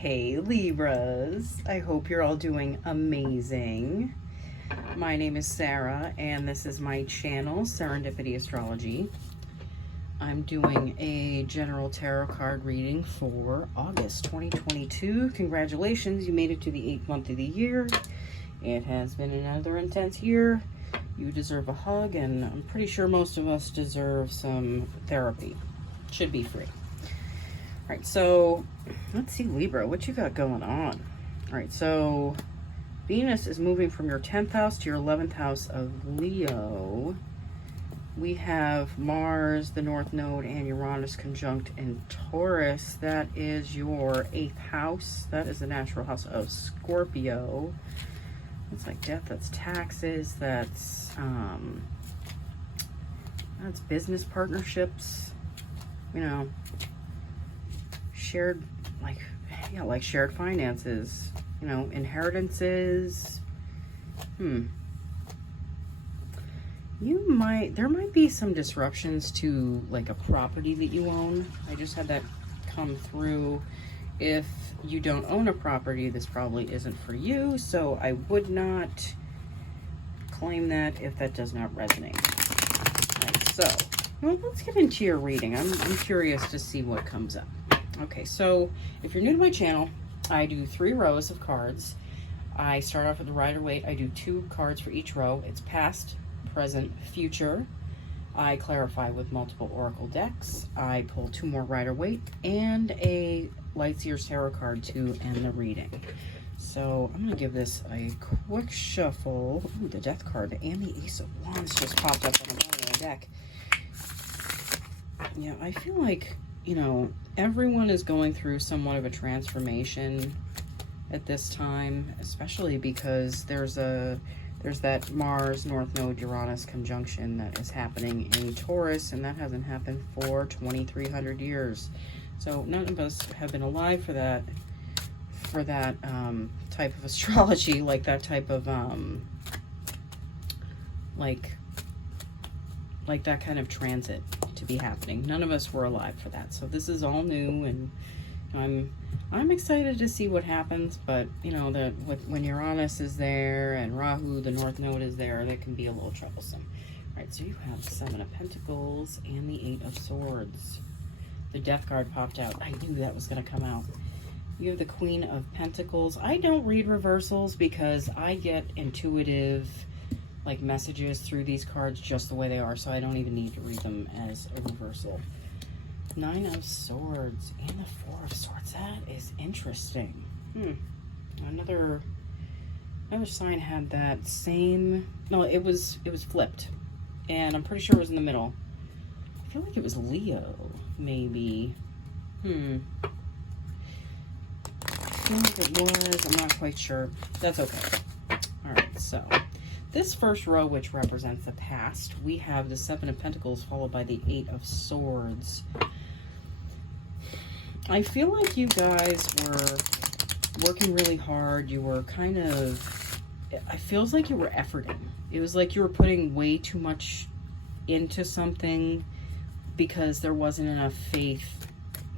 Hey Libras, I hope you're all doing amazing. My name is Sarah and this is my channel, Serendipity Astrology. I'm doing a general tarot card reading for August 2022. Congratulations, you made it to the 8th month of the year. It has been another intense year. You deserve a hug, and I'm pretty sure most of us deserve some therapy. Should be free. All right, so let's see, Libra, what you got going on? All right, so Venus is moving from your 10th house to your 11th house of Leo. We have Mars, the North Node, and Uranus conjunct in Taurus. That is your 8th house. That is the natural house of Scorpio. It's like death, that's taxes, that's business partnerships, you know, shared, like shared finances, you know, inheritances. There might be some disruptions to like a property that you own. I just had that come through. If you don't own a property, this probably isn't for you, so I would not claim that if that does not resonate. All right, so well, let's get into your reading. I'm curious to see what comes up. Okay, so if you're new to my channel, I do 3 rows of cards. I start off with the Rider-Waite. I do 2 cards for each row. It's past, present, future. I clarify with multiple oracle decks. I pull 2 more Rider-Waite and a Lightseer's Tarot card to end the reading. So I'm going to give this a quick shuffle. Ooh, the Death card and the Ace of Wands just popped up on the bottom of the deck. Yeah, I feel like, you know, everyone is going through somewhat of a transformation at this time, especially because there's that Mars North Node Uranus conjunction that is happening in Taurus, and that hasn't happened for 2,300 years. So none of us have been alive for that type of astrology, like that type of like that kind of transit to be happening. None of us were alive for that. So this is all new, and I'm excited to see what happens. But you know, when Uranus is there and Rahu, the North Node, is there, that can be a little troublesome. All right, so you have the 7 of Pentacles and the 8 of Swords. The Death card popped out. I knew that was going to come out. You have the Queen of Pentacles. I don't read reversals because I get intuitive like messages through these cards just the way they are, so I don't even need to read them as a reversal. 9 of Swords and the 4 of Swords. That is interesting. Another sign had that same. No, it was flipped, and I'm pretty sure it was in the middle. I feel like it was Leo, maybe. I feel like it was. I'm not quite sure. That's okay. All right, so this first row, which represents the past, we have the 7 of Pentacles followed by the 8 of Swords. I feel like you guys were working really hard. You were kind of, it feels like you were efforting. It was like you were putting way too much into something because there wasn't enough faith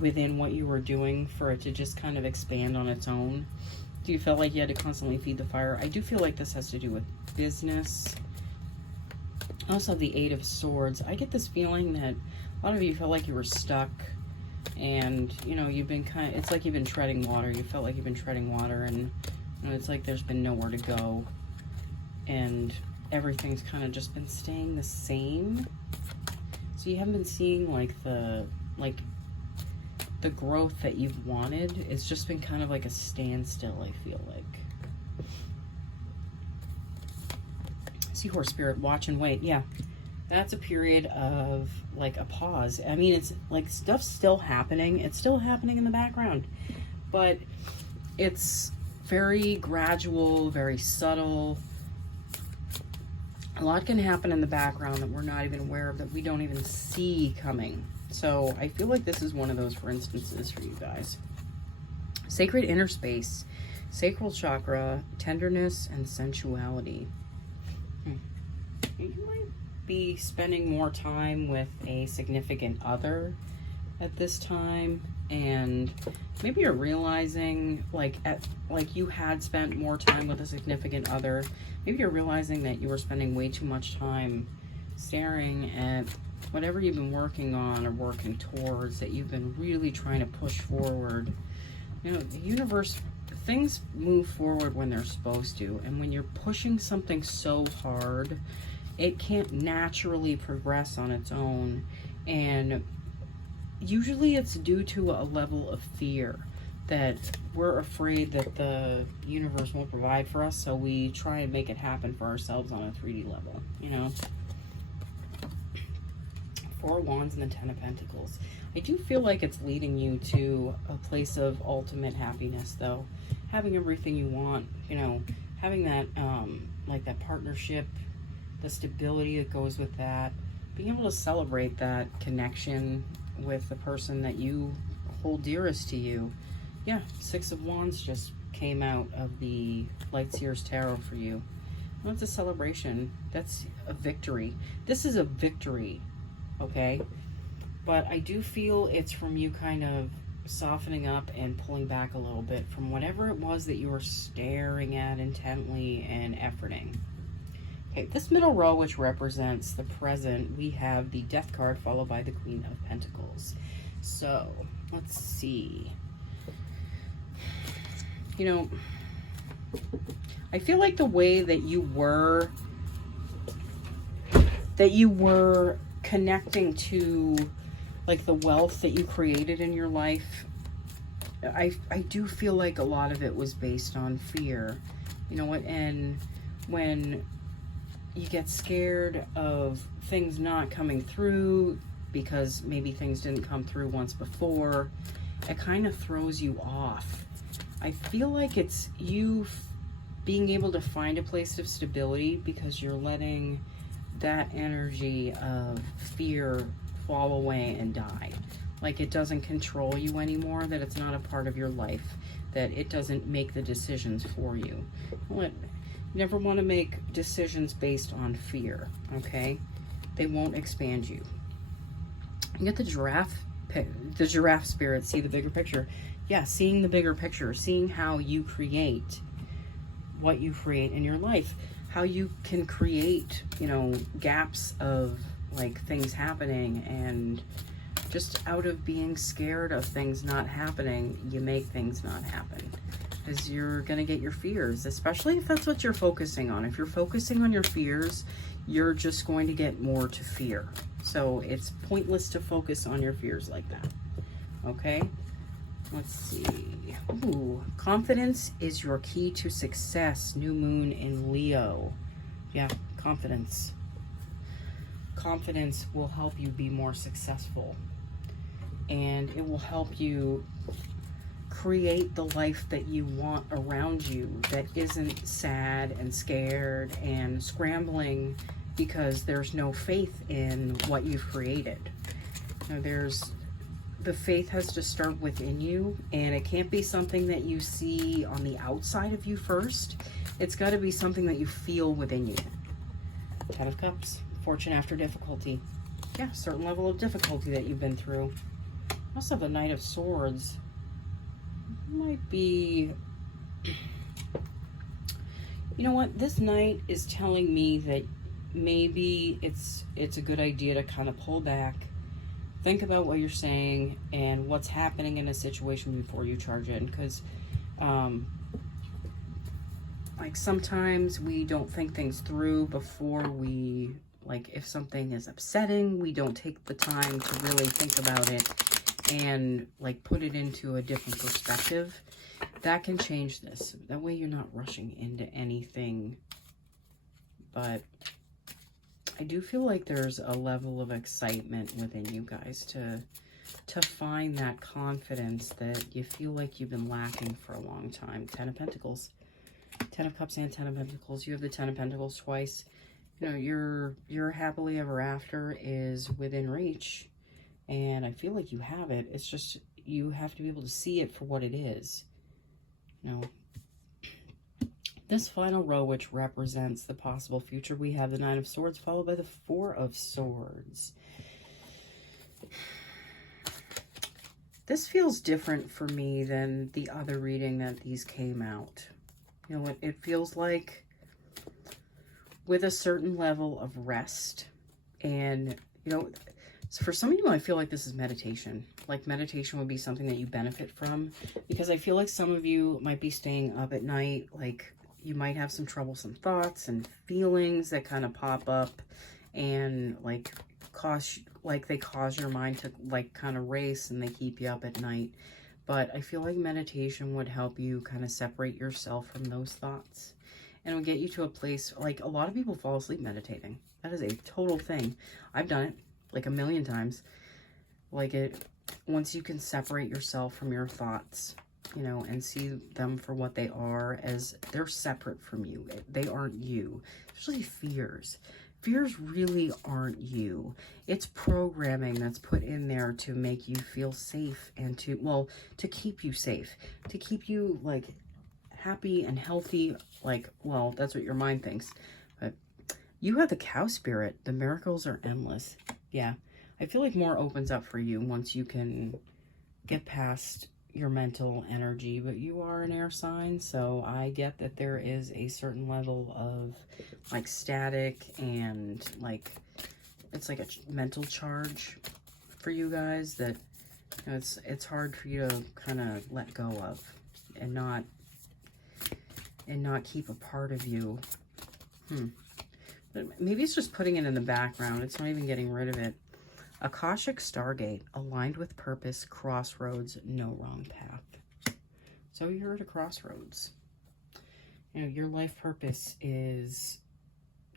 within what you were doing for it to just kind of expand on its own. Do you feel like you had to constantly feed the fire? I do feel like this has to do with business. Also, the 8 of Swords. I get this feeling that a lot of you felt like you were stuck, and you know, you've been it's like you've been treading water. You felt like you've been treading water, and you know, it's like there's been nowhere to go, and everything's kind of just been staying the same. So you haven't been seeing like the growth that you've wanted. It's just been kind of like a standstill, I feel like. Seahorse Spirit, watch and wait. Yeah, that's a period of like a pause. I mean, it's like stuff's still happening. It's still happening in the background, but it's very gradual, very subtle. A lot can happen in the background that we're not even aware of, that we don't even see coming. So I feel like this is one of those for instances for you guys. Sacred inner space, sacral chakra, tenderness, and sensuality. You might be spending more time with a significant other at this time. and maybe you're realizing, like you had spent more time with a significant other. Maybe you're realizing that you were spending way too much time staring at whatever you've been working on or working towards, that you've been really trying to push forward. You know, the universe, things move forward when they're supposed to, and when you're pushing something so hard, it can't naturally progress on its own. And usually it's due to a level of fear, that we're afraid that the universe won't provide for us, so we try and make it happen for ourselves on a 3D level, you know? Four of Wands and the Ten of Pentacles. I do feel like it's leading you to a place of ultimate happiness, though. Having everything you want, you know, having that, like that partnership, the stability that goes with that, being able to celebrate that connection with the person that you hold dearest to you. Yeah, Six of Wands just came out of the Light Seers Tarot for you. Well, it's a celebration. That's a victory. This is a victory, okay? But I do feel it's from you kind of softening up and pulling back a little bit from whatever it was that you were staring at intently and efforting. Okay, this middle row, which represents the present, we have the Death card followed by the Queen of Pentacles. So, let's see. You know, I feel like the way that you were connecting to, like, the wealth that you created in your life, I do feel like a lot of it was based on fear. You know what? And when you get scared of things not coming through because maybe things didn't come through once before, it kind of throws you off. I feel like it's you being able to find a place of stability because you're letting that energy of fear fall away and die. Like it doesn't control you anymore, that it's not a part of your life, that it doesn't make the decisions for you. You never want to make decisions based on fear, okay? They won't expand you. You get the giraffe spirit, see the bigger picture. Yeah, seeing the bigger picture, seeing how you create what you create in your life, how you can create, you know, gaps of like things happening, and just out of being scared of things not happening, you make things not happen. Because you're going to get your fears, especially if that's what you're focusing on. If you're focusing on your fears, you're just going to get more to fear. So it's pointless to focus on your fears like that. Okay? Let's see. Ooh, confidence is your key to success. New moon in Leo. Yeah, confidence. Confidence will help you be more successful. And it will help you create the life that you want around you, that isn't sad and scared and scrambling because there's no faith in what you've created. Now, the faith has to start within you, and it can't be something that you see on the outside of you first. It's got to be something that you feel within you. Ten of Cups, fortune after difficulty. Yeah, certain level of difficulty that you've been through. Also have the Knight of Swords. Might be, you know what, this Knight is telling me that maybe it's a good idea to kind of pull back, think about what you're saying and what's happening in a situation before you charge in. Because like sometimes we don't think things through before we, like if something is upsetting, we don't take the time to really think about it and like put it into a different perspective. That can change this. That way you're not rushing into anything. But I do feel like there's a level of excitement within you guys to find that confidence that you feel like you've been lacking for a long time. Ten of Pentacles. Ten of Cups and Ten of Pentacles. You have the Ten of Pentacles twice. You know, your happily ever after is within reach. And I feel like you have it. It's just you have to be able to see it for what it is. You know, this final row, which represents the possible future, we have the Nine of Swords followed by the Four of Swords. This feels different for me than the other reading that these came out. You know, it feels like with a certain level of rest. And, you know, so for some of you, I feel like this is meditation. Like meditation would be something that you benefit from, because I feel like some of you might be staying up at night. Like you might have some troublesome thoughts and feelings that kind of pop up and like they cause your mind to like kind of race, and they keep you up at night. But I feel like meditation would help you kind of separate yourself from those thoughts. And it'll get you to a place, like a lot of people fall asleep meditating. That is a total thing. I've done it like a million times. Like once you can separate yourself from your thoughts, you know, and see them for what they are, as they're separate from you. They aren't you. Especially fears. Fears really aren't you. It's programming that's put in there to make you feel safe and to keep you safe. To keep you like happy and healthy. Like, well, that's what your mind thinks. But you have the cow spirit. The miracles are endless. Yeah. I feel like more opens up for you once you can get past your mental energy, but you are an air sign, so I get that there is a certain level of like static and like it's like a mental charge for you guys that, you know, it's hard for you to kind of let go of and not keep a part of you. But maybe it's just putting it in the background. It's not even getting rid of it. Akashic Stargate, aligned with purpose, crossroads, no wrong path. So you're at a crossroads. You know, your life purpose is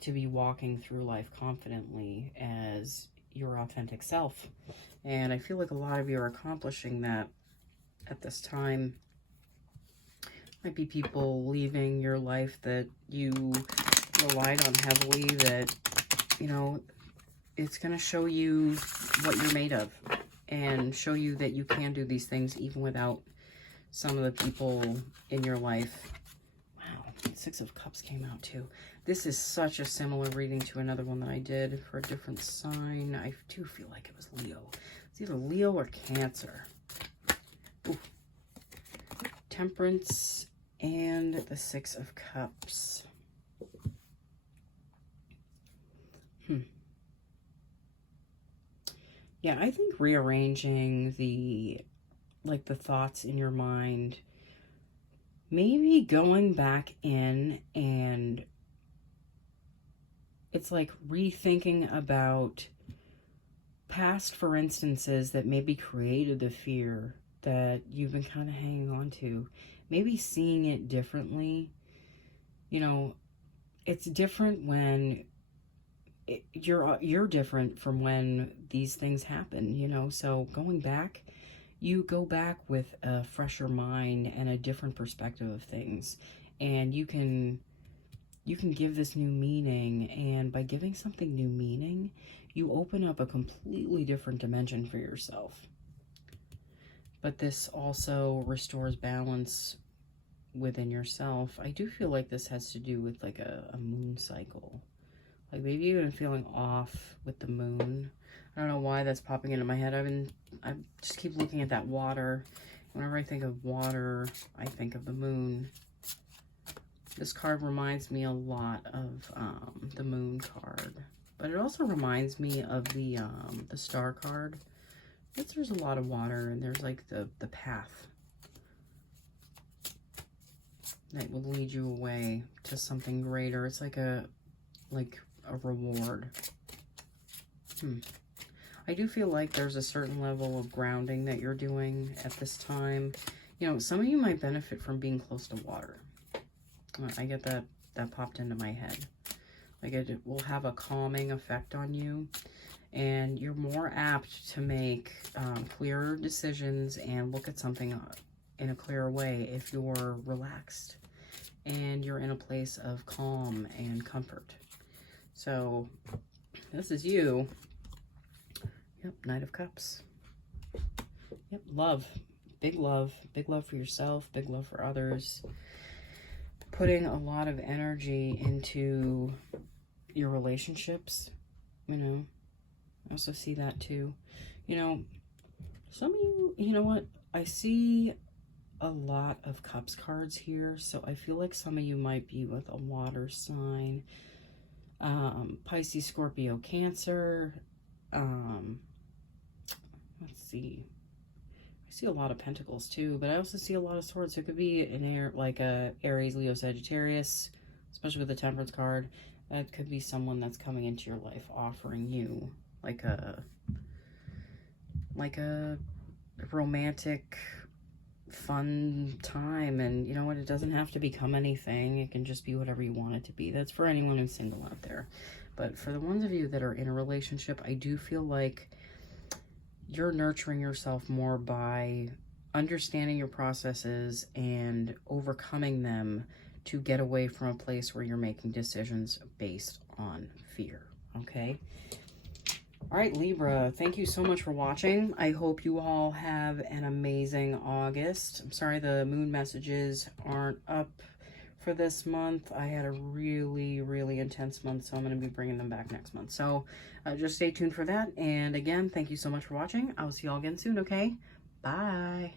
to be walking through life confidently as your authentic self. And I feel like a lot of you are accomplishing that at this time. Might be people leaving your life that you relied on heavily, that, you know, it's going to show you what you're made of and show you that you can do these things even without some of the people in your life. Wow, 6 of Cups came out too. This is such a similar reading to another one that I did for a different sign. I do feel like it was Leo. It's either Leo or Cancer. Ooh. Temperance and the 6 of Cups. Yeah, I think rearranging the thoughts in your mind, maybe going back in and it's like rethinking about past, for instances, that maybe created the fear that you've been kind of hanging on to. Maybe seeing it differently. You know, it's different when you're different from when these things happen, you know. So going back, you go back with a fresher mind and a different perspective of things, and you can give this new meaning. And by giving something new meaning, you open up a completely different dimension for yourself. But this also restores balance within yourself. I do feel like this has to do with like a moon cycle. Like maybe you've been feeling off with the moon. I don't know why that's popping into my head. I just keep looking at that water. Whenever I think of water, I think of the moon. This card reminds me a lot of the moon card, but it also reminds me of the star card. There's a lot of water, and there's like the path that will lead you away to something greater. It's like a reward. I do feel like there's a certain level of grounding that you're doing at this time. You know, some of you might benefit from being close to water. I get that popped into my head. Like it will have a calming effect on you, and you're more apt to make clearer decisions and look at something in a clearer way if you're relaxed and you're in a place of calm and comfort. So this is you. Yep, Knight of Cups. Yep, love. Big love. Big love for yourself. Big love for others. Putting a lot of energy into your relationships, you know. I also see that too. You know, Some of you, you know what? I see a lot of Cups cards here, so I feel like some of you might be with a water sign. Pisces, Scorpio, Cancer. Let's see. I see a lot of Pentacles too, but I also see a lot of Swords. So it could be an air, like a Aries, Leo, Sagittarius, especially with the Temperance card. That could be someone that's coming into your life offering you like a romantic, fun time. And you know what? It doesn't have to become anything. It can just be whatever you want it to be. That's for anyone who's single out there. But for the ones of you that are in a relationship, I do feel like you're nurturing yourself more by understanding your processes and overcoming them to get away from a place where you're making decisions based on fear. Okay? All right, Libra, thank you so much for watching. I hope you all have an amazing August. I'm sorry the moon messages aren't up for this month. I had a really, really intense month, so I'm going to be bringing them back next month. So just stay tuned for that. And again, thank you so much for watching. I will see you all again soon, okay? Bye.